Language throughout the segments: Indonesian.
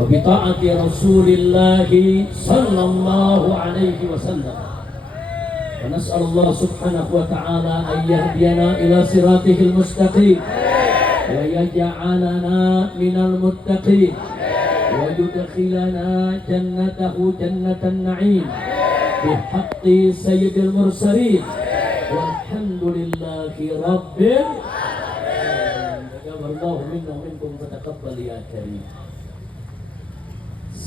wa bi ta'ati Rasulillah sallallahu alaihi wasallam. Wa nas'alullah subhanahu wa ta'ala an yahdiyana ila siratihil mustaqim wa yaj'alana minal muttaqin wa yudkhilana jannatahu jannatan na'im bihaqqi sayyidil mursalin walhamdulillahi rabbil alamin. Jazakallahu minna wa minkum wa taqabbal ya karim.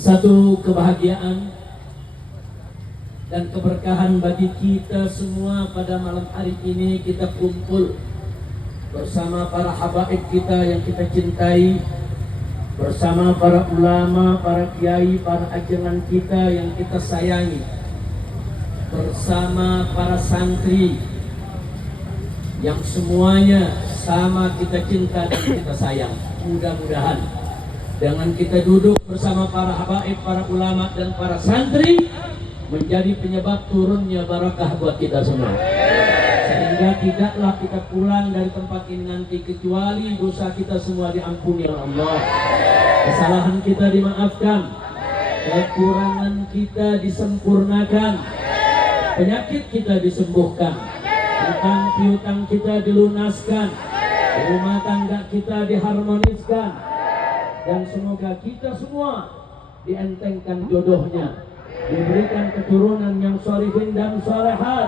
Satu kebahagiaan dan keberkahan bagi kita semua pada malam hari ini, kita kumpul bersama para habaib kita yang kita cintai, bersama para ulama, para kiai, para ajengan kita yang kita sayangi, bersama para santri yang semuanya sama kita cinta dan kita sayang. Mudah-mudahan dengan kita duduk bersama para habaib, para ulama dan para santri menjadi penyebab turunnya barakah buat kita semua, sehingga tidaklah kita pulang dari tempat ini nanti kecuali dosa kita semua diampuni oleh Allah, kesalahan kita dimaafkan, kekurangan kita disempurnakan, penyakit kita disembuhkan, hutang piutang kita dilunaskan, rumah tangga kita diharmoniskan, dan semoga kita semua dientengkan jodohnya, diberikan keturunan yang sholihin dan sholehat,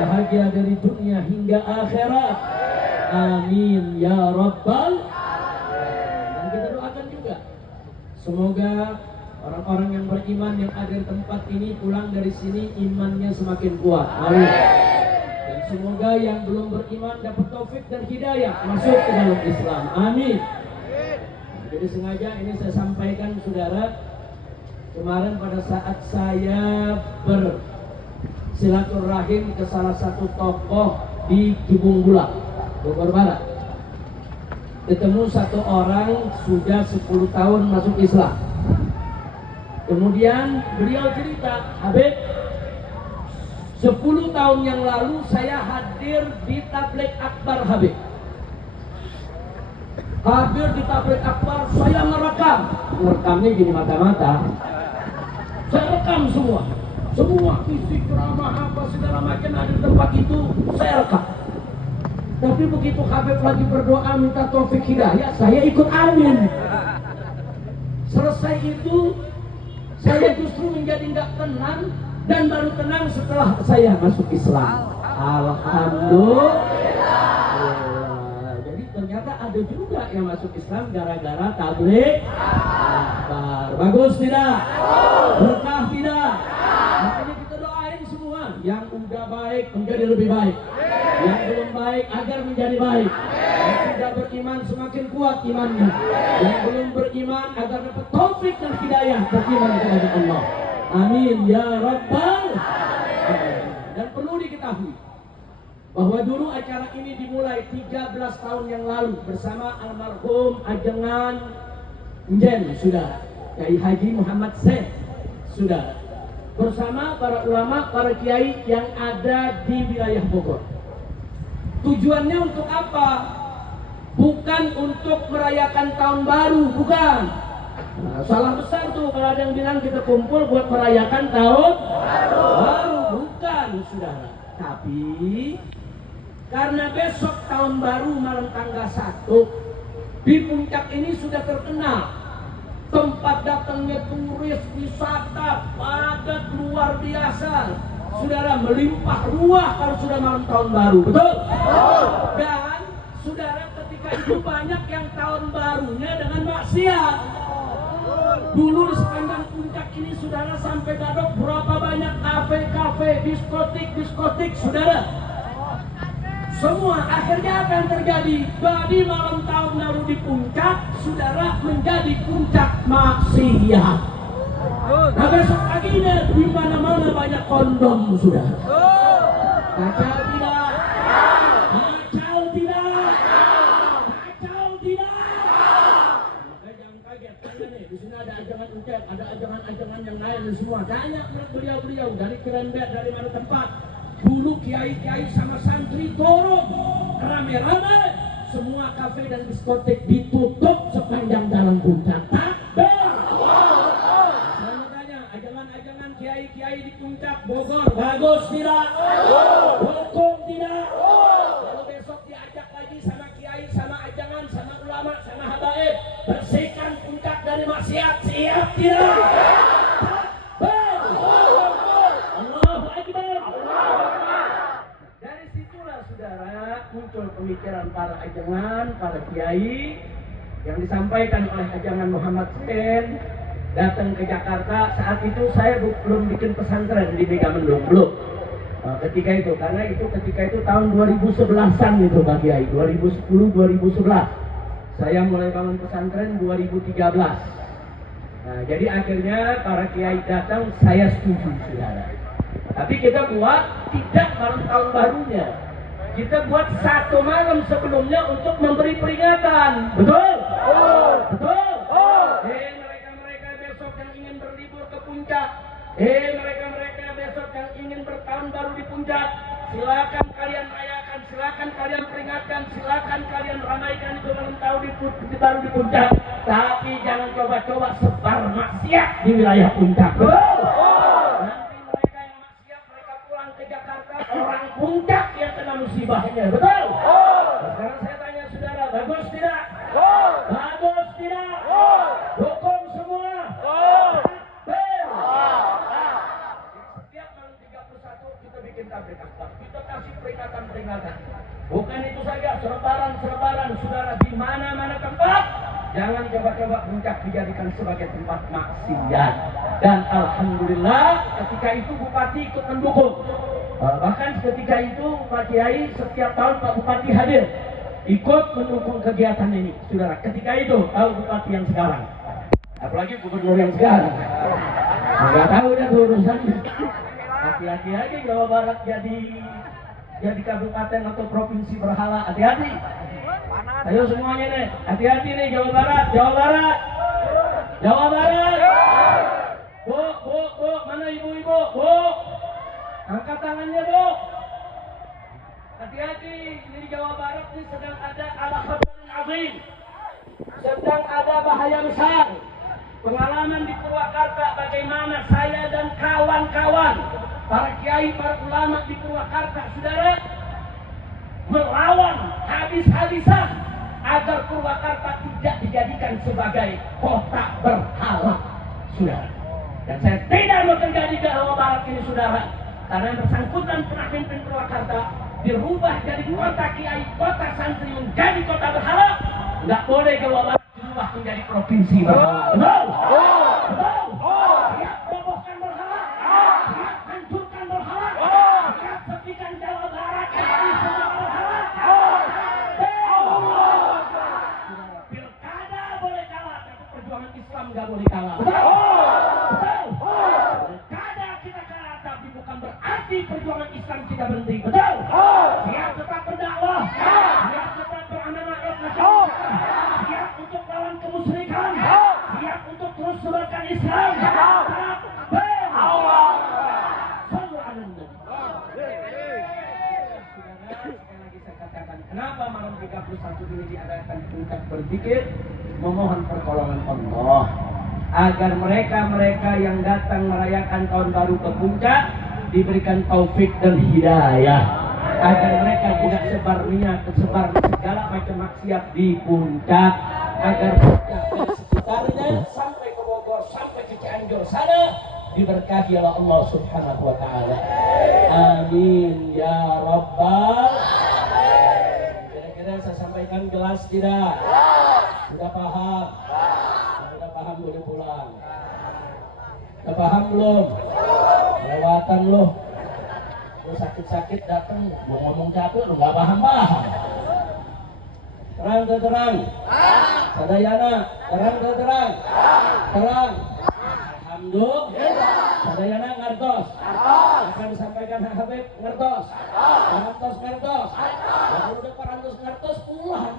bahagia dari dunia hingga akhirat. Amin ya rabbal alamin. Dan kita doakan juga semoga orang-orang yang beriman yang ada di tempat ini pulang dari sini imannya semakin kuat. Amin. Dan semoga yang belum beriman dapat taufik dan hidayah masuk ke dalam Islam. Amin. Jadi sengaja ini saya sampaikan saudara, kemarin pada saat saya bersilaturahim ke salah satu tokoh di Kibung Bulak, Bogor Barat, ketemu satu orang sudah 10 tahun masuk Islam. Kemudian beliau cerita, Habib, 10 tahun yang lalu saya hadir di Tabligh Akbar Habib. Hadir di Tabligh Akbar, saya merekamnya gini mata-mata. Saya rekam semua isi ceramah apa segala macam ada di tempat itu, saya rekam. Tapi begitu Habib lagi berdoa minta taufik hidayah, saya ikut amin. Selesai itu, saya justru menjadi nggak tenang, dan baru tenang setelah saya masuk Islam. Alhamdulillah. Jadi ternyata ada juga yang masuk Islam gara-gara tabligh akbar. Bagus tidak? Berkah tidak? Makanya kita doain semua yang udah baik menjadi lebih baik, yang belum baik agar menjadi baik, yang sudah beriman semakin kuat imannya, yang belum beriman agar dapat taufik dan hidayah beriman kepada Allah. Amin ya rabbal alamin. Dan perlu diketahui bahwa dulu acara ini dimulai 13 tahun yang lalu bersama almarhum ajengan Njen, saudara, Kiai Haji Muhammad Syekh, saudara, bersama para ulama, para kiai yang ada di wilayah Bogor. Tujuannya untuk apa? Bukan untuk merayakan tahun baru, bukan. Nah, salah besar tuh kalau ada yang bilang kita kumpul buat merayakan tahun baru, bukan, saudara. Tapi karena besok tahun baru malam tanggal 1 di puncak ini sudah terkenal, tempat datangnya turis wisata padat luar biasa, saudara, melimpah ruah kalau sudah malam tahun baru, betul? Dan saudara, ketika itu banyak yang tahun barunya dengan maksiat. Dulu di sepanjang puncak ini, saudara, sampai Gadok berapa banyak kafe-kafe, diskotik, saudara. Semua akhirnya apa yang terjadi? Jadi malam tahun baru di puncak, saudara, menjadi puncak maksiat. Nah besok paginya di mana-mana banyak kondom, saudara. Kacau tidak? Kacau tidak? Kacau tidak? Makanya jangan kaget, tanya nih, di sini ada ajangan ucap, ada ajangan-ajangan yang lain semua. Tanya beliau-beliau dari Kerembet, dari mana tempat. Dulu kiai-kiai sama santri turun rame-rame, semua kafe dan diskotik ditutup sepanjang jalan puncak. Takbir! kiai di puncak Bogor, bagus tidak? Dukung tidak? Lalu besok diajak lagi sama kiai, sama ajangan, sama ulama, sama habaib, bersihkan puncak dari maksiat, siap tidak? Allahu Akbar. Dari situlah saudara muncul pemikiran para ajangan, para kiai yang disampaikan oleh ajangan Muhammad Sen datang ke Jakarta. Saat itu saya belum bikin pesantren di Megamendung, belum. Ketika itu tahun 2011-an itu Pak Kiai, 2010-2011. Saya mulai bangun pesantren 2013. Nah, jadi akhirnya para kiai datang, saya setuju saudara. Tapi kita buat tidak malam tahun barunya. Kita buat satu malam sebelumnya untuk memberi peringatan. Betul? Betul? Mereka-mereka besok yang ingin berlibur ke puncak. Mereka-mereka besok yang ingin bertahun baru di puncak. Silakan kalian rayakan, silakan kalian peringatkan, silakan kalian ramaikan itu malam tahun baru di puncak. Tapi jangan coba-coba sebar maksiat di wilayah puncak. Betul? Nanti mereka yang maksiat, mereka pulang ke Jakarta, orang puncak yang kena musibahnya. Betul? Sekarang saya tanya saudara, bagus tidak? Bagus tidak? Dukung semua? Setiap malam 31 kita bikin tablik akbar, kita kasih peringatan. Bukan itu saja, selebaran saudara di mana-mana tempat. Jangan coba-coba puncak dijadikan sebagai tempat maksiat. Dan alhamdulillah ketika itu Bupati ikut mendukung. Bahkan ketika itu Pak Kiai setiap tahun Pak Bupati hadir ikut mendukung kegiatan ini, saudara. Ketika itu tahu Bupati yang sekarang, apalagi Gubernur yang sekarang, nggak tahu dia urusannya. Hati-hati aja Jawa Barat jadi kabupaten atau provinsi berhala, hati-hati. Ayo semuanya nih, hati-hati nih Jawa Barat. Bu, mana ibu-ibu? Bu, angkat tangannya Bu. Hati-hati, ini di Jawa Barat nih sedang ada al-khabarun azim, sedang ada bahaya besar. Pengalaman di Purwakarta bagaimana saya dan kawan-kawan, para kiai, para ulama di Purwakarta, saudara, melawan habis-habisan agar Purwakarta tidak dijadikan sebagai kota berhala, saudara. Dan saya tidak mau terjadi di Jawa Barat ini, saudara, karena yang bersangkutan pernah pimpin Purwakarta dirubah jadi kota kiai, kota santri, menjadi kota berhala. Nggak boleh Jawa Barat dirubah menjadi provinsi berhala. Betul? Siap robohkan berhala, siap hancurkan berhala, siap sepikan Jawa Barat dari semua berhala. Pilkada boleh kalah, tapi perjuangan Islam nggak boleh kalah. Betul? Pilkada kita kalah, tapi bukan berarti perjuangan Islam kita berhenti. Betul? Siap tetap berdakwah, siap tetap beramanah nasional, siap untuk lawan kemusyrikan, siap untuk terus sebarkan Islam. Kenapa malam 31 ini diadakan puncak berzikir, memohon pertolongan Allah agar mereka yang datang merayakan tahun baru ke puncak diberikan taufik dan hidayah, agar mereka tidak sebar segala macam maksiat di puncak, agar puncak dan sekitarnya sampai ke Bogor, sampai ke Cianjur sana diberkahi oleh Allah Subhanahu wa taala. Amin ya rabbal alamin. Kira-kira saya sampaikan jelas tidak? Sudah paham? Sudah paham boleh pulang. Sudah paham belum? Lewatan loh. Lu sakit-sakit datang, gua ngomong capek lu nggak paham. Terang. Sadayana, terang. Alhamdulillah. Sadayana ngertos. Akan disampaikan Habib ngertos. Ngertos. Lalu udah parantos ngertos pulang.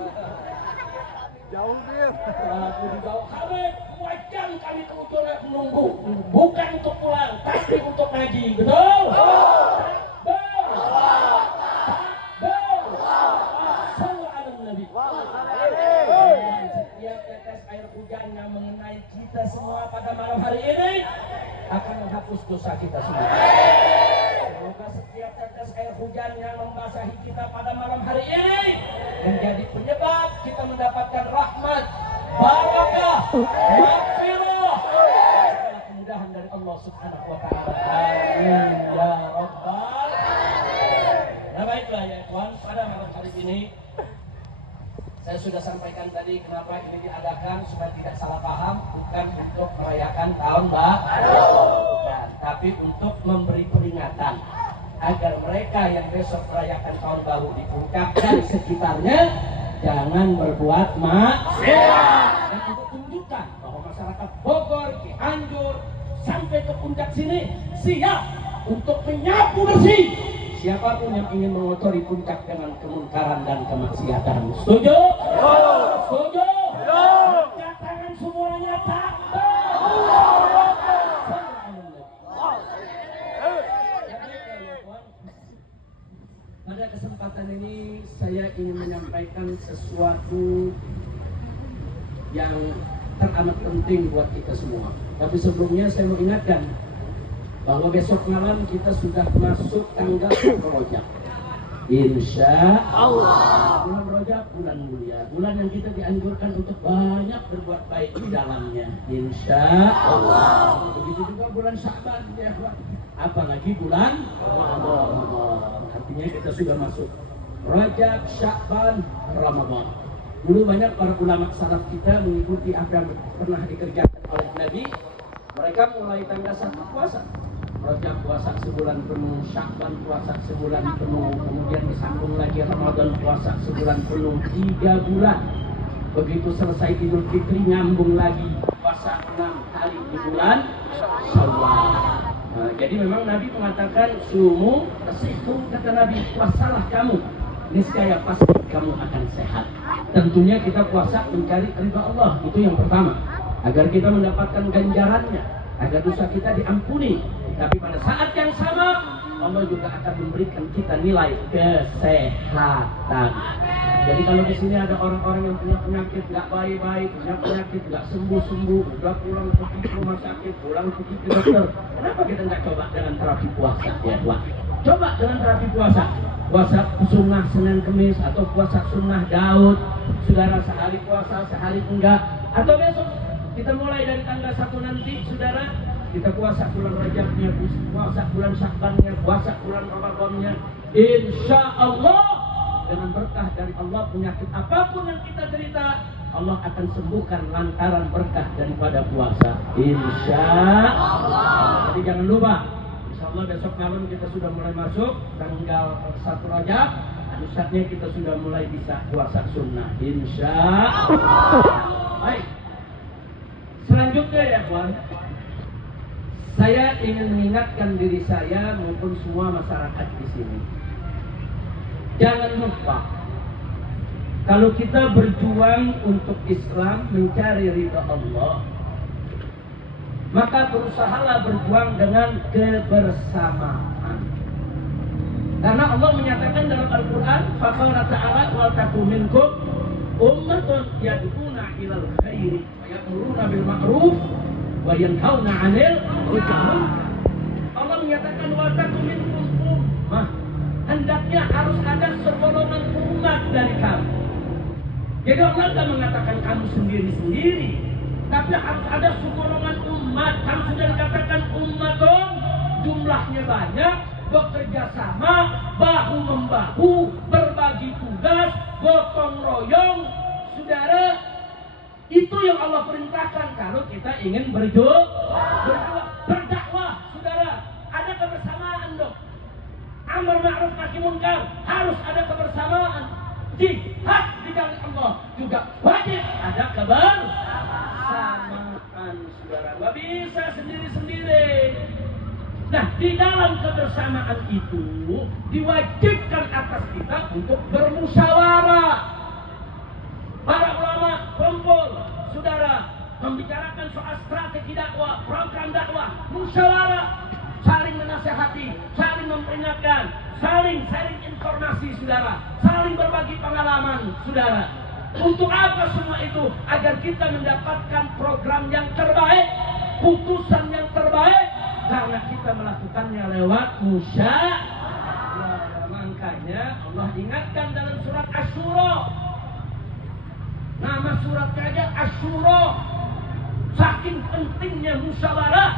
Jauh dia. Aku dibawa Habib, 2 jam kami kemudian menunggu. Bukan untuk pulang, tapi untuk ngaji. Betul? Setiap tetes air hujan yang mengenai kita semua pada malam hari ini akan menghapus dosa kita semua. Semoga setiap tetes air hujan yang membasahi kita pada malam hari ini menjadi penyebab kita mendapatkan rahmat, barakah, maghfirah, segala kemudahan dari Allah Subhanahu wa taala. Amin ya rabbal alamin. Nah, baiklah ya ikhwan, pada malam hari ini saya sudah sampaikan tadi kenapa ini diadakan supaya tidak salah paham, bukan untuk merayakan tahun baru, bukan, tapi untuk memberi peringatan agar mereka yang besok merayakan tahun baru di Puncak dan sekitarnya jangan berbuat maksiat, dan untuk tunjukkan bahwa masyarakat Bogor, Cianjur sampai ke Puncak sini siap untuk menyapu bersih siapapun yang ingin mengotori Puncak dengan kemungkaran dan kemaksiatan. Setuju? Setuju? Angkat tangan semuanya, takbir. Pada kesempatan ini saya ingin menyampaikan sesuatu yang teramat penting buat kita semua. Tapi sebelumnya saya mau ingatkan bahwa besok malam kita sudah masuk tanggal Rajab. Insya Allah. Bulan Rajab bulan mulia, bulan yang kita dianjurkan untuk banyak berbuat baik di dalamnya. Insya Allah. Begitu juga bulan Sya'ban ya, apalagi bulan Ramadan. Artinya kita sudah masuk Rajab, Sya'ban, Ramadan. Dulu banyak para ulama salaf kita mengikuti apa yang pernah dikerjakan oleh Nabi. Mereka mulai tanggal 1 puasa, Rajab puasa sebulan penuh, Sya'ban puasa sebulan penuh, kemudian disambung lagi Ramadan puasa sebulan penuh, 3 bulan. Begitu selesai Idul Fitri nyambung lagi puasa 6 hari di bulan Syawal. Nah, jadi memang Nabi mengatakan sumu tasihu, kata Nabi, puasalah kamu, niscaya pasti kamu akan sehat. Tentunya kita puasa mencari ridha Allah, itu yang pertama, agar kita mendapatkan ganjarannya, agar dosa kita diampuni. Tapi pada saat yang sama Allah juga akan memberikan kita nilai kesehatan. Jadi kalau di sini ada orang-orang yang punya penyakit nggak baik-baik, punya penyakit nggak sembuh-sembuh, udah pulang pergi ke rumah sakit, pulang pergi ke dokter, kenapa kita nggak coba dengan terapi puasa ya, Wah? Coba dengan terapi puasa. Puasa sunnah Senin Kemis atau puasa sunnah Daud, saudara, sehari puasa sehari enggak, atau besok kita mulai dari tanggal 1 nanti, saudara, kita puasa bulan Rajabnya, puasa bulan Sya'bannya, puasa bulan Ramadannya. Insya Allah dengan berkah dari Allah, penyakit apapun yang kita derita Allah akan sembuhkan lantaran berkah daripada puasa. Insya Allah. Jadi jangan lupa, insya Allah besok malam kita sudah mulai masuk tanggal 1 Rajab. Saatnya kita sudah mulai bisa puasa sunnah. Insya Allah. Baik. Selanjutnya ya kawan, saya ingin mengingatkan diri saya maupun semua masyarakat di sini. Jangan lupa, kalau kita berjuang untuk Islam, mencari ridha Allah, maka berusahalah berjuang dengan kebersamaan. Karena Allah menyatakan dalam Al-Quran, Faqala ta'ala wal takum minkum ummatun yad'una ilal khairi wa ya'muruna bil ma'ruf wa yanhauna 'anil munkar. Allah menyatakan wa takum minkum ummah, hendaknya harus ada segolongan umat dari kamu. Jadi Allah tidak mengatakan kamu sendiri-sendiri, tapi harus ada segolongan umat. Kamu sudah dikatakan ummatun, jumlahnya banyak, bekerja sama, bahu membahu, berbagi tugas, gotong royong. Saudara, itu yang Allah perintahkan kalau kita ingin berjuang, berdakwah. Saudara, ada kebersamaan dong. Amar ma'ruf nahi munkar, harus ada kebersamaan. Jihad di jalan Allah juga wajib ada kebersamaan, saudara. Gak bisa sendiri-sendiri. Nah, di dalam kebersamaan itu diwajibkan atas kita untuk bermusyawarah. Para ulama kumpul, saudara, membicarakan soal strategi dakwah, program dakwah, musyawarah, saling menasihati, saling memperingatkan, saling sharing informasi, saudara, saling berbagi pengalaman, saudara. Untuk apa semua itu? Agar kita mendapatkan program yang terbaik, putusan yang terbaik karena kita melakukannya lewat musyawarah. Makanya Allah ingatkan dalam surat Asy-Syura. Nama suratnya aja Asy-Syura. Saking pentingnya musyawarah,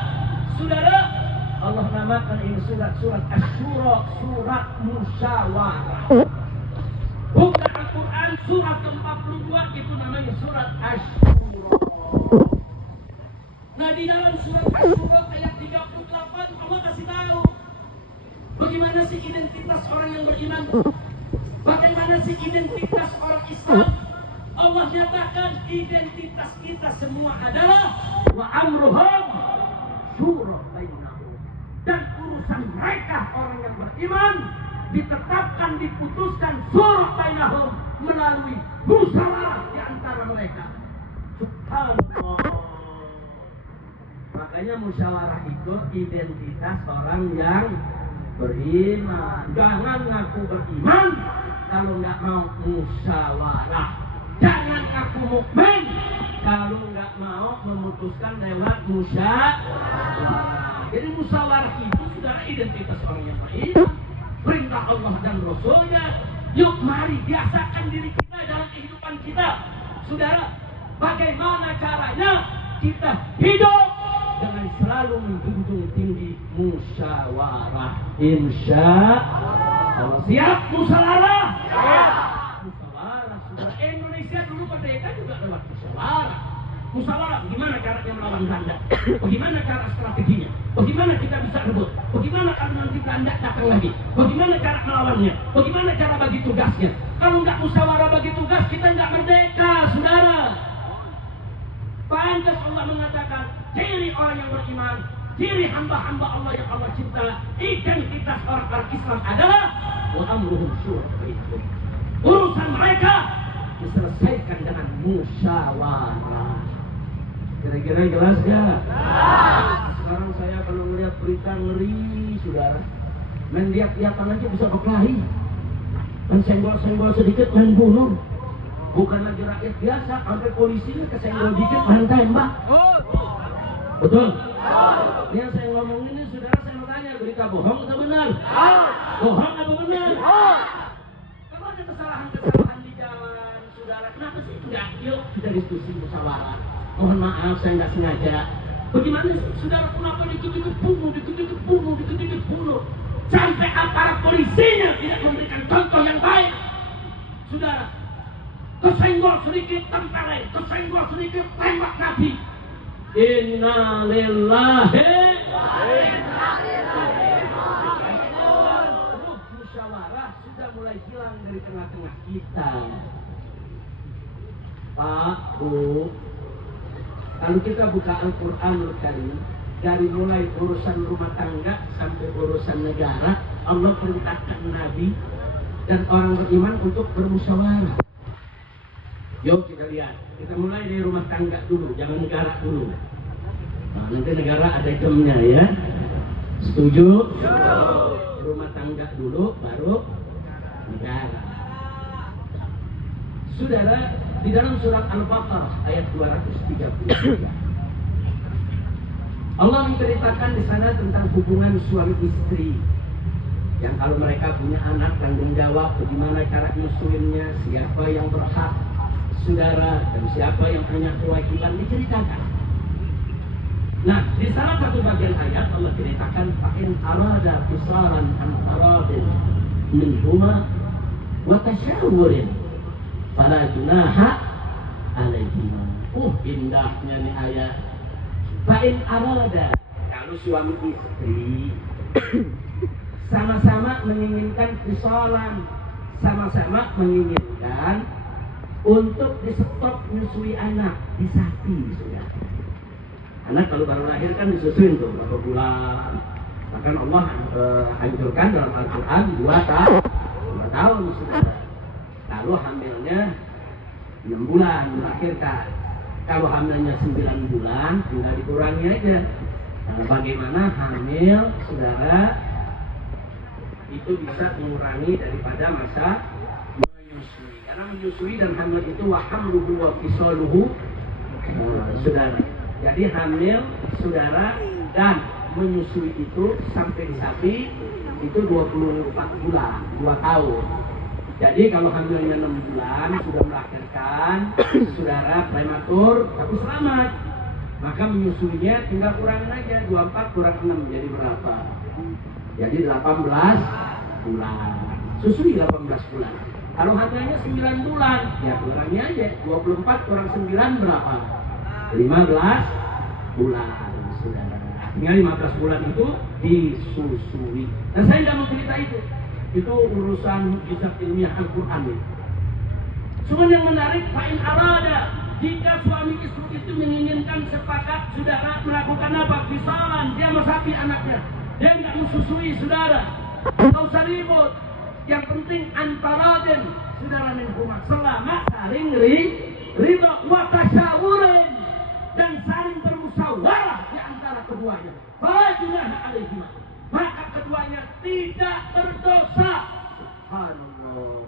saudara, Allah namakan ini surat Asy-Syura, surat musyawarah. Bukan Al-Quran surat ke-42 itu namanya surat Asy-Syura. Nah di dalam surat Asy-Syura ayat 38 Allah kasih tahu bagaimana sih identitas orang yang beriman, bagaimana sih identitas orang Islam. Allah nyatakan identitas kita semua adalah wa amruhum syura bainahum, dan urusan mereka orang yang beriman ditetapkan, diputuskan syura bainahum melalui musyawarah di antara mereka. Subhanallah. Makanya musyawarah itu identitas orang yang beriman. Jangan ngaku beriman kalau nggak mau musyawarah. Jangan ngaku mukmin kalau nggak mau memutuskan lewat musyawarah. Jadi musyawarah itu saudara identitas orang yang beriman. Perintah Allah dan Rasulnya. Yuk mari biasakan diri kita dalam kehidupan kita. Saudara, bagaimana caranya kita hidup dengan selalu menjunjung tinggi musyawarah. Insya Allah. Siap musyawarah? Musyawarah, saudara. Indonesia dulu merdeka juga lewat musyawarah. Musyawarah, bagaimana caranya melawan Belanda? Bagaimana cara strateginya? Bagaimana kita bisa rebut? Bagaimana kalau nanti Belanda datang lagi? Bagaimana cara melawannya? Bagaimana cara bagi tugasnya? Kalau nggak musyawarah bagi tugas, kita nggak merdeka, saudara. Pantas Allah mengatakan, ciri orang yang beriman, ciri hamba-hamba Allah yang Allah cinta, identitas orang-orang Islam adalah wa amruhum syura bainahum. Urusan mereka diselesaikan dengan musyawarah. Kira-kira jelas gak? Sekarang saya kalau melihat berita ngeri, saudara. Main lihat-lihatan aja bisa berkelahi. Main senggol-senggol sedikit main bunuh. Bukan lagi rakyat biasa, sampai polisinya kesenggol dikit main tembak. Betul? Yang saya ngomong ini, saudara, saya mau tanya, berita bohong atau benar? Bohong atau benar? Kalau ada kesalahan-kesalahan di jalan, saudara, kenapa sih enggak? Yuk kita diskusi musyawarah. Mohon maaf, saya nggak sengaja. Bagaimana saudara, kenapa dikit-dikit bunuh? Sampai aparat polisinya tidak memberikan contoh yang baik. Saudara, kesenggol sedikit tempeleng, kesenggol sedikit tembak Nabi. Inna lillahi wa inna ilaihi raji'un. Ruh musyawarah sudah mulai hilang dari tengah-tengah kita. Pak, Bu, kalau kita buka Al-Quranul Karim, dari mulai urusan rumah tangga sampai urusan negara, Allah perintahkan Nabi dan orang beriman untuk bermusyawarah. Yuk kita lihat, kita mulai dari rumah tangga dulu, jangan negara dulu. Nah, nanti negara ada jamnya ya. Setuju? Rumah tangga dulu, baru negara. Saudara, di dalam surat Al-Baqarah ayat 233, Allah menceritakan di sana tentang hubungan suami istri. Yang kalau mereka punya anak, tanggung jawab bagaimana cara nyusuinnya, siapa yang berhak, saudara, dan siapa yang punya kewajiban diceritakan. Nah, di salah satu bagian ayat Allah ceritakan fa'in arada fisaran antaradin minhuma wa tasyawurin fala junaha alaihima. Indahnya nih ayat. Fa'in arada, kalau suami istri sama-sama menginginkan fisaran, sama-sama menginginkan untuk di stop menyusui anak, disapi, saudara. Anak kalau baru lahir kan disusuin tuh berapa bulan. Bahkan Allah anjurkan dalam Al-Quran 2 tahun, saudara. Kalau hamilnya 6 bulan melahirkan. Kalau hamilnya 9 bulan tinggal dikurangi aja. Nah, bagaimana hamil, saudara, itu bisa mengurangi daripada masa menyusui. Karena menyusui dan hamil itu wa hamluhu wa fisaluhu, saudara, Jadi hamil, saudara, dan menyusui itu sampai di sapi itu 24 bulan, 2 tahun. Jadi kalau hamilnya 6 bulan sudah melahirkan, saudara prematur tapi selamat, maka menyusuinya tinggal kurangin aja, 24 kurang 6 jadi berapa? Jadi 18 bulan. Susui 18 bulan. Kalau hamilnya 9 bulan, ya kurangnya aja, 24 kurang 9 berapa? 15 bulan, saudara. Tinggal 15 bulan itu disusui. Dan saya tidak mau cerita itu. Itu urusan mukjizat ilmiah Al-Quran. Cuma yang menarik, fa'in arada, jika suami istri itu menginginkan sepakat saudara melakukan apa? Fisalan, dia mesapi anaknya. Dia nggak mesusui saudara. Nggak usah ribut. Yang penting antara saudara minhumah selama saling ridho wa tasyawurin dan saling bermusyawarah di antara keduanya. Fala junaha alaihima, maka keduanya tidak berdosa. Subhanallah.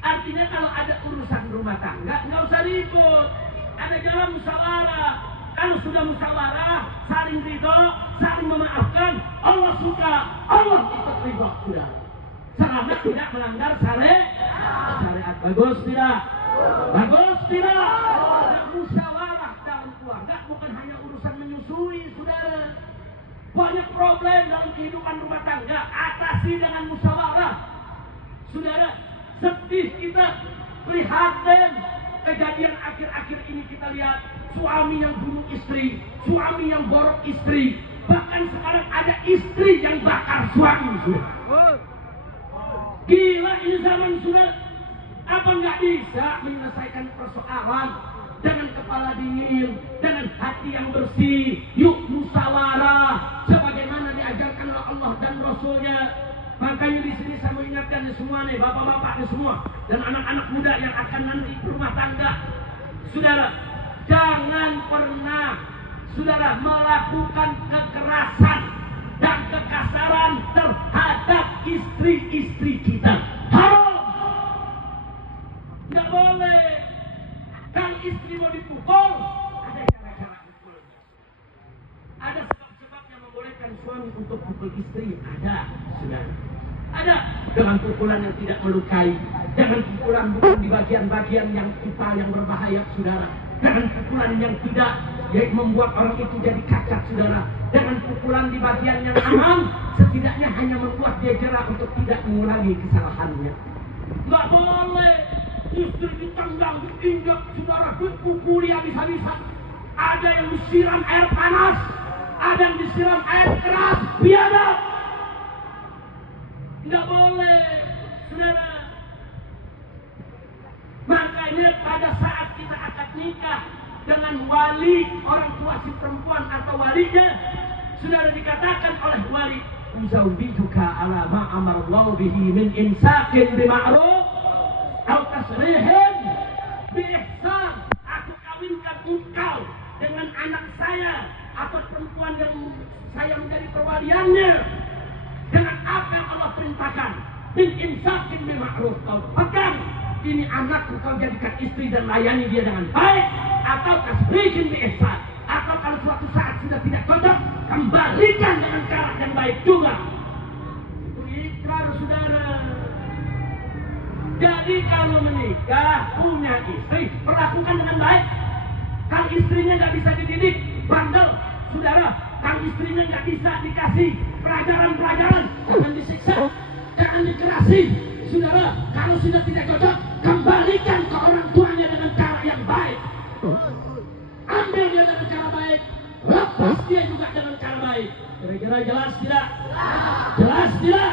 Artinya kalau ada urusan rumah tangga nggak usah ribut, ada jalan musyawarah. Kalau sudah musyawarah, saling ridho, saling memaafkan, Allah suka, Allah ikut ridho sudah. Selama tidak melanggar syariat. Bagus tidak? Bagus tidak? Dan musyawarah dalam keluarga bukan hanya urusan menyusui, saudara. Banyak problem dalam kehidupan rumah tangga, atasi dengan musyawarah. Saudara, sedih kita, prihatin kejadian akhir-akhir ini kita lihat suami yang bunuh istri, suami yang borok istri, bahkan sekarang ada istri yang bakar suami. Gila ini zaman sudah. Apa nggak bisa menyelesaikan persoalan dengan kepala dingin, dengan hati yang bersih? Yuk musyawarah sebagaimana diajarkan oleh Allah dan Rasulnya. Makanya di sini saya mengingatkan semua nih, bapak-bapak nih semua dan anak-anak muda yang akan nanti berumah tangga. Saudara, jangan pernah saudara melakukan kekerasan dan kekasaran terhadap istri-istri kita. Haram. Tidak boleh. Kalau istri mau dipukul, ada cara-cara pukulnya. Ada sebab-sebab yang membolehkan suami untuk pukul istri. Ada, saudara. Ada dengan pukulan yang tidak melukai, dengan pukulan bukan di bagian-bagian yang vital yang berbahaya, saudara. Dengan pukulan yang tidak membuat orang itu jadi cacat, saudara. Dengan pukulan di bagian yang aman, setidaknya hanya membuat dia jerah untuk tidak mengulangi kesalahannya. Nggak boleh istri ditendang, diinjak, saudara, dipukuli habis-habisan. Ada yang disiram air panas, ada yang disiram air keras, biadab. Nggak boleh, saudara. Makanya pada saat kita akad nikah dengan wali orang tua si perempuan atau walinya, saudara, dikatakan oleh wali, "Uzawwijuka ala ma amarallahu bihi min imsakin bima'ruf atau tasrihin bi ihsan." Aku kawinkan engkau dengan anak saya atau perempuan yang saya menjadi perwaliannya dengan apa yang Allah perintahkan. Min imsakin bima'ruf, kau pegang ini anak kau jadikan istri dan layani dia dengan baik, atau tasrihin bi ihsan, atau kalau suatu saat sudah tidak cocok, kembalikan dengan cara yang baik juga. Itu ikrar, saudara. Jadi kalau menikah punya istri, perlakukan dengan baik. Kalau istrinya nggak bisa dididik, bandel, saudara. Kalau istrinya nggak bisa dikasih pelajaran-pelajaran, jangan disiksa, jangan dikerasi, saudara. Kalau sudah tidak cocok, kembalikan ke orang tuanya dengan cara yang baik. Ambil dia dengan cara baik, lepas dia juga dengan cara baik. Kira-kira jelas tidak? Jelas tidak?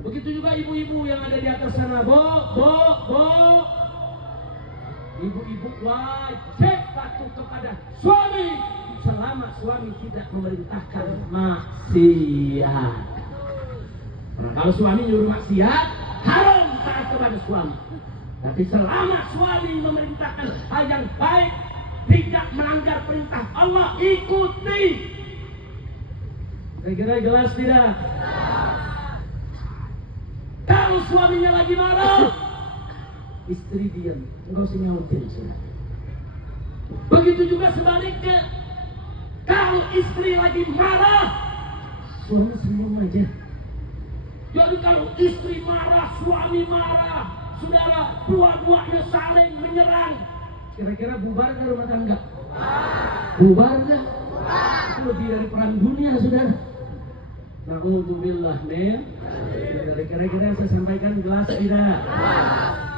Begitu juga ibu-ibu yang ada di atas sana, bo. Ibu-ibu wajib patuh kepada suami selama suami tidak memerintahkan maksiat. Nah, kalau suami nyuruh maksiat, haram taat kepada suami. Tapi selama suami memerintahkan hal yang baik, tidak melanggar perintah Allah, ikuti. Kira-kira jelas tidak? Kalau suaminya lagi marah, istri diam, enggak usah nyautin. Begitu juga sebaliknya. Kalau istri lagi marah, suami senyum aja. Jadi kalau istri marah, suami marah, saudara, dua-duanya saling menyerang, kira-kira bubar ke rumah tangga? Bubar gak? Itu lebih dari perang dunia, saudara. Na'udzubillah min. Kira-kira saya sampaikan jelas tidak?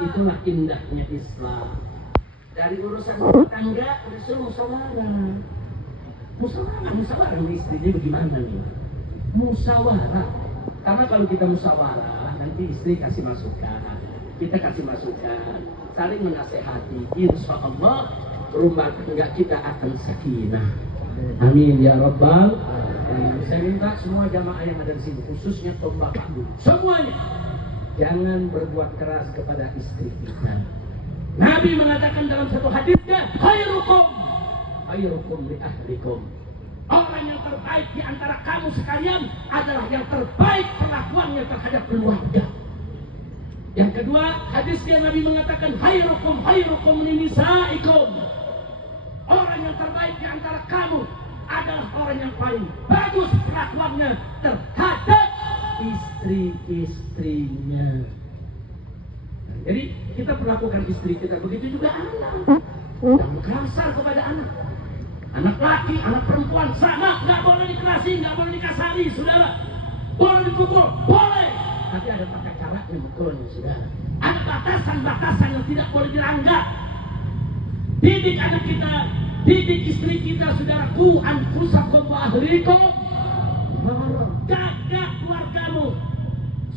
Itulah indahnya Islam. Dari urusan rumah tangga disuruh musyawarah. Musyawarah istrinya bagaimana nih? Musyawarah. Karena kalau kita musyawarah, nanti istri kasih masukan, kita kasih masukan, saling menasehati. Insya Allah rumah tangga kita akan sakinah. Amin ya Rabbal. Saya minta semua jamaah yang ada di sini, khususnya tombak dulu, semuanya jangan berbuat keras kepada istri kita. Nabi mengatakan dalam satu hadisnya, khairukum li ahlikum. Orang yang terbaik di antara kamu sekalian adalah yang terbaik perlakuannya terhadap keluarga. Yang kedua, hadisnya Nabi mengatakan khairukum li nisaikum. Orang yang terbaik di antara kamu adalah orang yang paling bagus perlakuannya terhadap istri-istrinya. Jadi kita perlakukan istri kita begitu juga anak. Jangan kasar kepada anak. Anak laki, anak perempuan sama, nggak boleh dikerasi, nggak boleh dikasari, saudara. Boleh dipukul, boleh. Tapi ada tata caranya mukulnya, saudara. Ada batasan-batasan yang tidak boleh dilanggar. Didik anak kita, didik istri kita, saudara. Ku anfusakum wa ahlikum. Jaga keluargamu,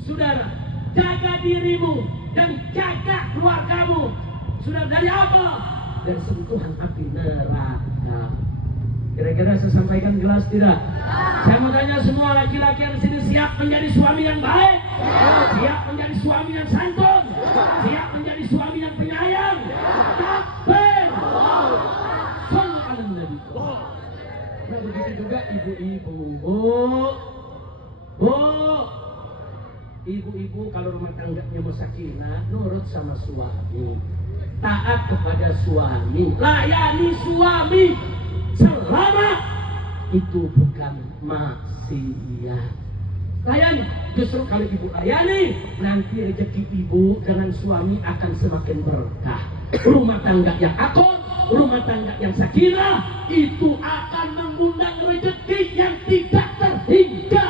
saudara. Jaga dirimu dan jaga keluargamu. Saudara, dari apa? Dari sentuhan api neraka. Kira-kira saya sampaikan jelas tidak? Saya mau tanya semua laki-laki yang di sini, siap menjadi suami yang baik? Siap menjadi suami yang santun? Siap menjadi suami yang penyayang? Takbir! Sallu ala Nabi. Nah, begitu juga ibu-ibu. Ibu-ibu kalau rumah tangganya sakinah, nurut sama suami, taat kepada suami, layani suami selama itu bukan maksiat. Layani, justru kalau ibu layani, nanti rezeki ibu dengan suami akan semakin berkah. Rumah tangga yang akur, rumah tangga yang sakinah, itu akan mengundang rezeki yang tidak terhingga.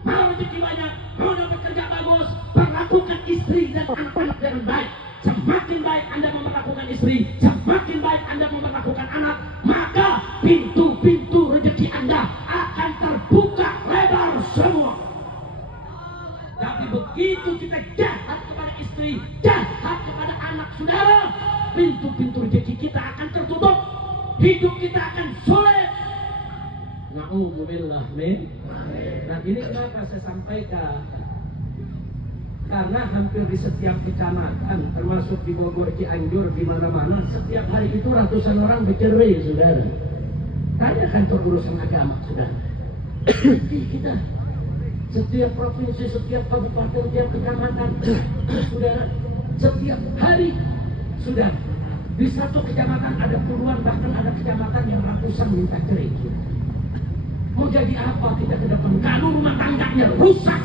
Mau rezeki banyak, mau dapat kerja bagus, perlakukan istri dan anak-anak dengan baik. Semakin baik Anda memperlakukan istri, semakin baik Anda memperlakukan anak, maka pintu-pintu rezeki Anda akan terbuka lebar semua. Tapi begitu kita jahat kepada istri, jahat kepada anak saudara, pintu-pintu rezeki kita akan tertutup, hidup kita akan sulit. Na'udzubillah min. Nah, ini kenapa saya sampaikan? Karena hampir di setiap kecamatan, termasuk di Bogor, Cianjur, di mana-mana, setiap hari itu ratusan orang bercerai, saudara. Tanyakan untuk urusan agama, saudara. Kita, setiap provinsi, setiap kabupaten, setiap kecamatan, saudara, setiap hari, sudah di satu kecamatan ada puluhan, bahkan ada kecamatan yang ratusan minta cerai. Mau jadi apa kita ke depan? Kalau rumah tangganya rusak,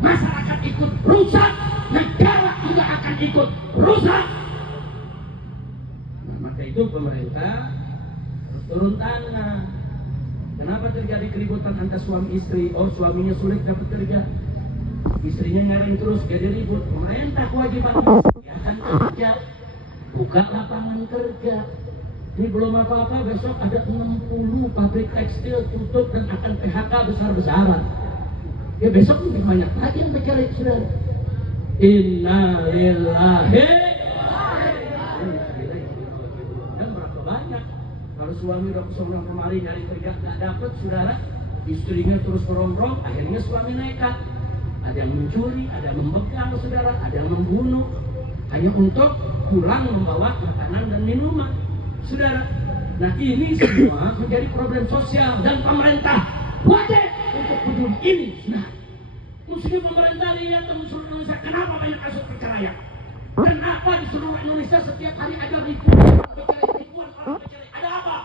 masyarakat ikut rusak, negara juga akan ikut rusak. Nah, maka itu pemerintah harus turun tangan. Kenapa terjadi keributan antara suami istri? Oh, suaminya sulit dapat kerja, istrinya ngereng terus, jadi ribut. Pemerintah kewajiban ya akan kerja, buka lapangan kerja. Ini belum apa-apa, besok ada 60 pabrik tekstil tutup dan akan PHK besar-besaran. Ya besok lebih banyak lagi yang bercerai, saudara. Innalillahi. Dan berapa banyak kalau suami udah kesana kemari nyari kerja nggak dapat, saudara, istrinya terus merongrong, akhirnya suami nekat. Ada yang mencuri, ada yang membegal, saudara, ada yang membunuh, hanya untuk pulang membawa makanan dan minuman, saudara. Nah, ini semua menjadi problem sosial dan pemerintah wajib untuk peduli ini. Nah, mesti pemerintah lihat di seluruh Indonesia kenapa banyak kasus perceraian. Kenapa di seluruh Indonesia setiap hari ada ribuan Ada apa?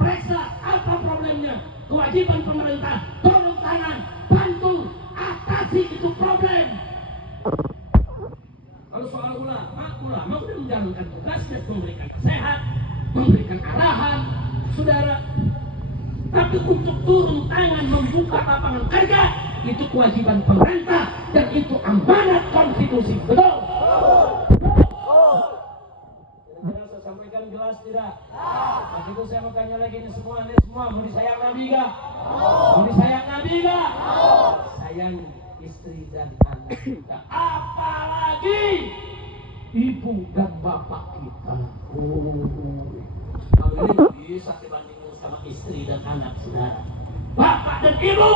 Periksa apa problemnya. Kewajiban pemerintah turun tangan, bantu, atasi itu problem. Kalau soal ulama sudah menjalankan tugasnya, memberikan nasihat, memberikan arahan, saudara. Tapi untuk turun tangan membuka lapangan kerja itu kewajiban pemerintah dan itu amanat konstitusi. Betul? Kira-kira saya sampaikan jelas tidak? Nah, itu saya mau tanya lagi ini semua mau disayang Nabi gak? Mau disayang Nabi gak? Sayang istri dan anak kita, apalagi ibu dan bapak kita. Kalau ini bisa dibandingkan sama istri dan anak, saudara. Bapak dan ibu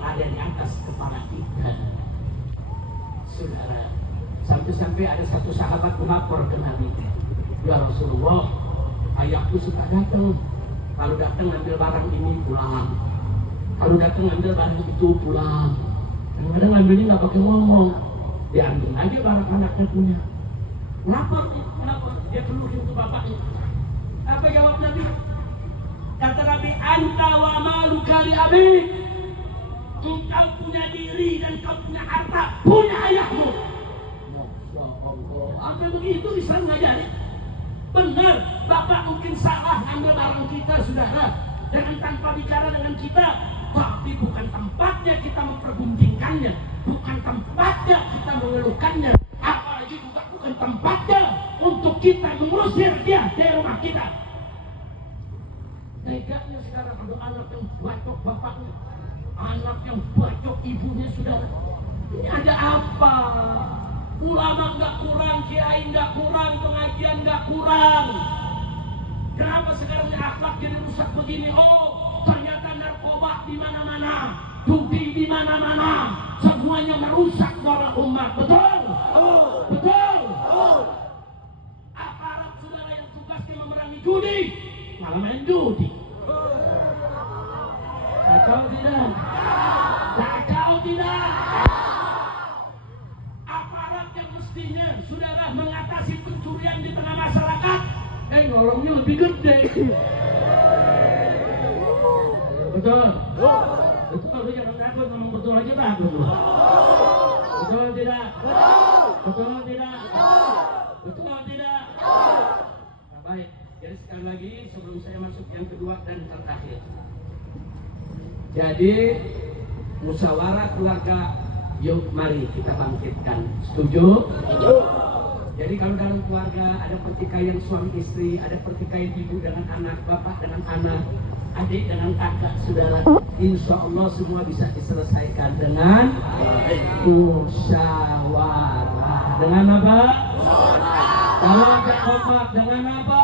ada di atas kepala kita, saudara. Sampai-sampai ada satu sahabat melapor ke Nabi, ya Rasulullah, ayahku suka datang. Kalau datang ambil barang ini pulang, kalau datang ambil barang itu pulang. Kadang-kadang ngambilnya nggak pakai ngomong, diambil aja barang anaknya punya. Lapor, dia keluhin ke bapaknya. Apa jawab Nabi? Kata Nabi, anta wa malu kali abik. Engkau punya diri dan kau punya harta, punya ayahmu. Masya Allah. Apa begitu Islam ngajari? Benar, bapak mungkin salah ambil barang kita, saudara. Jangan tanpa bicara dengan kita. Tapi bukan tempatnya kita mempergunjingkannya, bukan tempatnya kita mengeluhkannya, apalagi juga bukan tempatnya untuk kita mengusir dia dari rumah kita. Tegaknya sekarang ada anak yang bacok bapaknya, anak yang bacok ibunya, saudara. Ini ada apa? Ulama nggak kurang, kiai nggak kurang, pengajian nggak kurang. Kenapa sekarang akhlak jadi rusak begini? Oh, ternyata narkoba di mana-mana, judi di mana-mana, semuanya merusak moral umat. Betul? Betul? Aparat saudara yang tugasnya memerangi judi malah main judi. Kacau tidak? Kacau tidak? Aparat yang mestinya saudara mengatasi pencurian di tengah masyarakat, nolongnya lebih gede. Betul? Betul, lu jangan takut, ngomong betul aja takut. Betul tidak? Betul tidak? Betul tidak? Nah, baik, jadi sekali lagi sebelum saya masuk yang kedua dan terakhir. Jadi musyawarah keluarga, yuk mari kita bangkitkan. Setuju? Setuju. Jadi kalau dalam keluarga ada pertikaian suami istri, ada pertikaian ibu dengan anak, bapak dengan anak, adik dengan kakak, saudara, insya Allah semua bisa diselesaikan dengan musyawarah. Dengan apa? Kalau ada kompak dengan apa?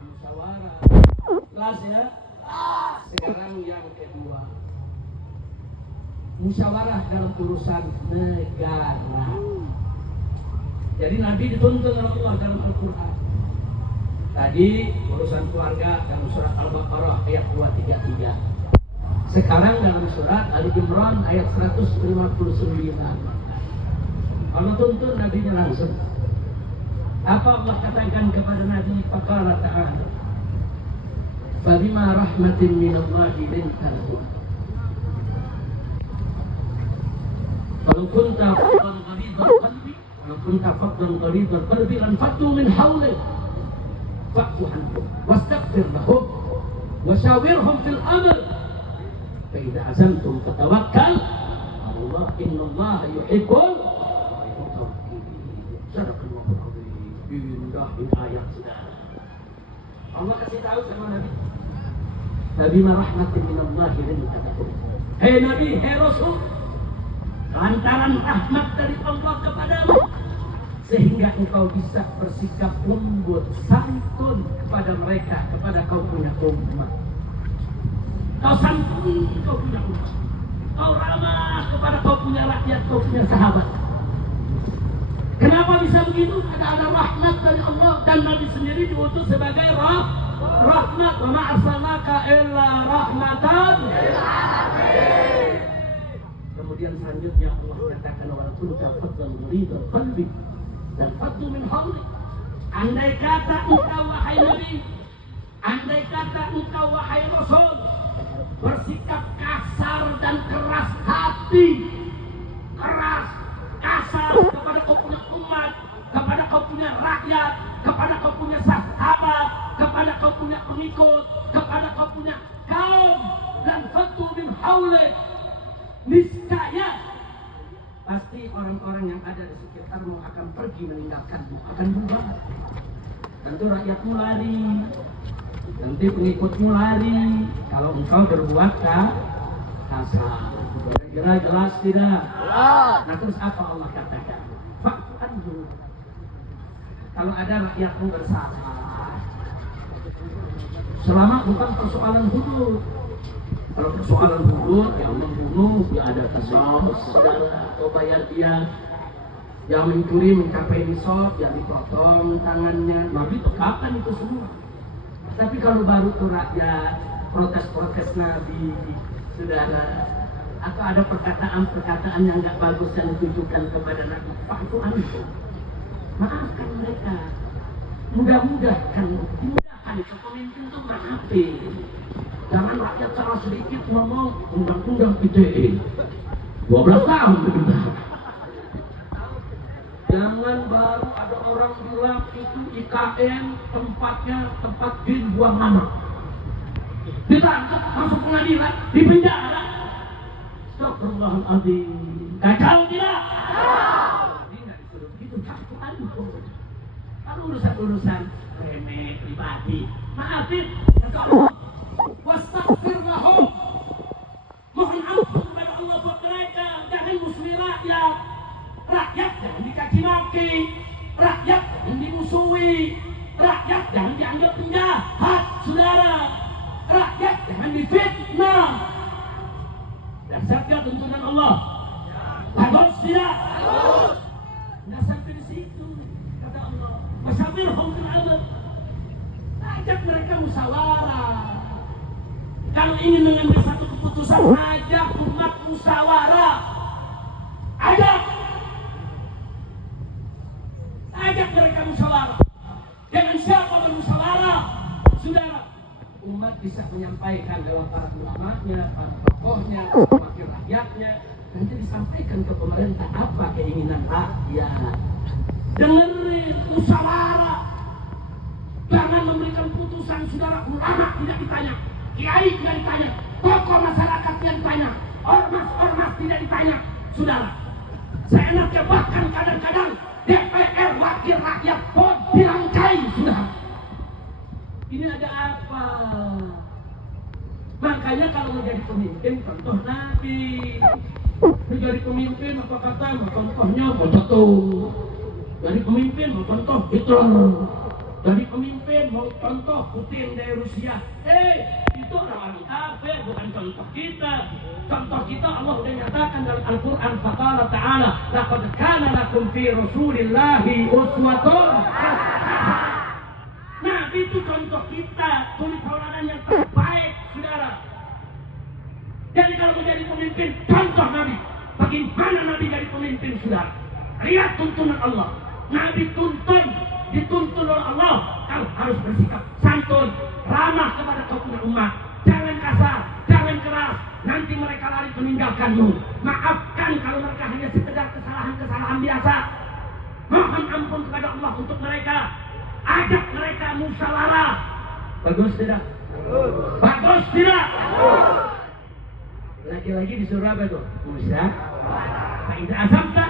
Musyawarah. Kelas ya? Sekarang yang kedua, musyawarah dalam urusan negara. Jadi Nabi dituntun oleh Allah dalam Al-Quran. Tadi urusan keluarga dalam surat Al-Baqarah ayat 233. Sekarang dalam surat Ali Imran ayat 159. Allah tuntun Nabi-Nya langsung. Apa Allah katakan kepada Nabi? Faqala ta'ala, Fabima rahmatin minallahi linta lahum. Walau kunta faddan ghalidhal qalbi, walau kunta faddan ghalidhal qalbi lanfaddu min hawlik. Fa'fu anhum wastaghfir lahum washawirhum fil amr. Fa idza azamtum fatawakkal 'ala Allah, innallaha yuhibbul mutawakkilin. Sadaqallahu al-'azim. Indah ini ayat, saudara. Allah kasih tahu sama Nabi, Fabima rahmatin minallahi linta lahum. Hei Nabi, hei Rasul, lantaran rahmat dari Allah kepadamu, sehingga engkau bisa bersikap lembut, santun kepada mereka, kepada kau punya umat. Kau santun, kau punya umat. Kau ramah kepada kau punya rakyat, kau punya sahabat. Kenapa bisa begitu? Ada rahmat dari Allah, dan Nabi sendiri diutus sebagai rahmat. Wa ma arsalnaka illa rahmatan lil alamin. Kemudian selanjutnya Allah katakan, wa kunta faddan ghalidhal qalbi dan faddu min hawlik. Andai kata engkau wahai Nabi, andai kata engkau wahai Rasul bersikap kasar dan keras hati, keras, kasar kepada kau punya umat, kepada kau punya rakyat, kepada kau punya sahabat, kepada kau punya pengikut, kepada kau punya kaum, dan fatu min haulek, niscaya pasti orang-orang yang ada di sekitarmu akan pergi meninggalkanmu, akan bubar. Tentu rakyatmu lari, nanti pengikutmu lari kalau engkau berbuat kasar. Kira jelas tidak? Nah terus apa Allah katakan? Fa'anhu. Kalau ada rakyatmu bersalah, selama bukan persoalan hudud. Kalau persoalan hudud yang membunuh, dia ada kasus saudara atau bayar dia. Yang mencuri mencapai nisab, ya dipotong tangannya. Nabi tegakkan itu semua. Tapi kalau baru tuh rakyat protes-protes Nabi, saudara, atau ada perkataan-perkataan yang nggak bagus yang ditujukan kepada Nabi, fa'fu anhu. Maafkan mereka. Mudah-mudahkan itu pemimpin itu berapi. Jangan rakyat salah sedikit ngomong undang-undang ITE 12 tahun berubah. Jangan baru ada orang bilang itu IKN tempatnya tempat jin buang anak. Ditangkap masuk pengadilan, di penjara. Astagfirullahaladzim. Kacau tidak? Ini nggak disuruh gitu, cakupan. Kalau urusan remeh pribadi, maafin. Kata Allah, wastaghfir lahum. Mohon ampun kepada Allah buat mereka. Jangan musuhi rakyat. Rakyat jangan dicaci maki, rakyat jangan dimusuhi, rakyat jangan dianggap penjahat, saudara, rakyat jangan difitnah. Dasarkan tuntunan Allah. Bagus tidak? Tidak sampai di situ, kata Allah. Wasabirhum fil adab. Ajak mereka musyawarah. Kalau ingin mengambil satu keputusan, ajak umat musyawarah. Ajak mereka musyawarah. Dengan siapa bermusyawarah? Saudara, umat bisa menyampaikan lewat para ulamanya, para tokohnya, wakil rakyatnya, nanti disampaikan ke pemerintah apa keinginan rakyat. Dengerin musyawarah. Jangan memberikan putusan, saudara. Ulama tidak ditanya, kiai tidak ditanya, tokoh masyarakat tidak ditanya, ormas-ormas tidak ditanya, saudara. Seenaknya bahkan kadang-kadang DPR wakil rakyat pun dirangkai sudah. Ini ada apa? Makanya kalau menjadi pemimpin contoh Nabi. Menjadi pemimpin apa kata? Contohnya Mao Zedong. Jadi pemimpin mau contoh Hitler. Jadi pemimpin mau contoh Putin dari Rusia. Itu orang-orang kafir, bukan contoh kita. Contoh kita Allah sudah nyatakan dalam Al-Quran. Faqala ta'ala laqad kana lakum fi rasulillahi uswatun hasanah. Nabi itu contoh kita, suri tauladan yang terbaik, saudara. Jadi kalau menjadi pemimpin, contoh Nabi. Bagaimana Nabi jadi pemimpin, saudara? Lihat tuntunan Allah. Nabi dituntun oleh Allah. Kau harus bersikap santun, ramah kepada kau punya umat. Jangan kasar, jangan keras. Nanti mereka lari meninggalkanmu. Maafkan kalau mereka hanya sekedar kesalahan-kesalahan biasa. Mohon ampun kepada Allah untuk mereka. Ajak mereka musyawarah. Bagus tidak? Bagus tidak? Lagi-lagi disuruh apa itu? Musyawarah. Fa'idha azamta.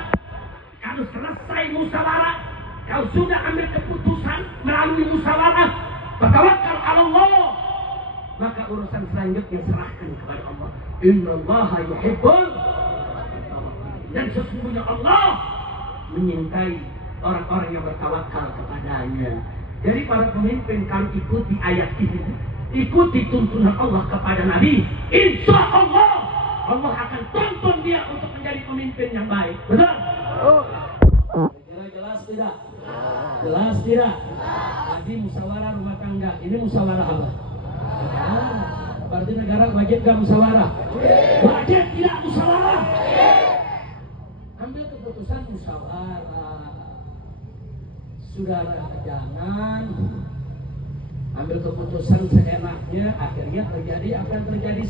Kalau selesai musyawarah, kau sudah ambil keputusan melalui musyawarah, bertawakkal ala Allah, maka urusan selanjutnya serahkan kepada Allah. Innallaha yuhibbul, dan sesungguhnya Allah menyintai orang-orang yang bertawakal kepadanya. Jadi para pemimpin kalau ikuti ayat ini, ikuti tuntunan Allah kepada Nabi, insya Allah Allah akan tuntun dia untuk menjadi pemimpin yang baik. Betul? Jelas tidak? Jelas tidak? Tadi musyawarah rumah tangga, ini musyawarah apa? Berarti negara wajib gak musyawarah? Wajib tidak musyawarah? Ambil keputusan musyawarah. Sudah jangan ambil keputusan seenaknya, akhirnya terjadi apa yang terjadi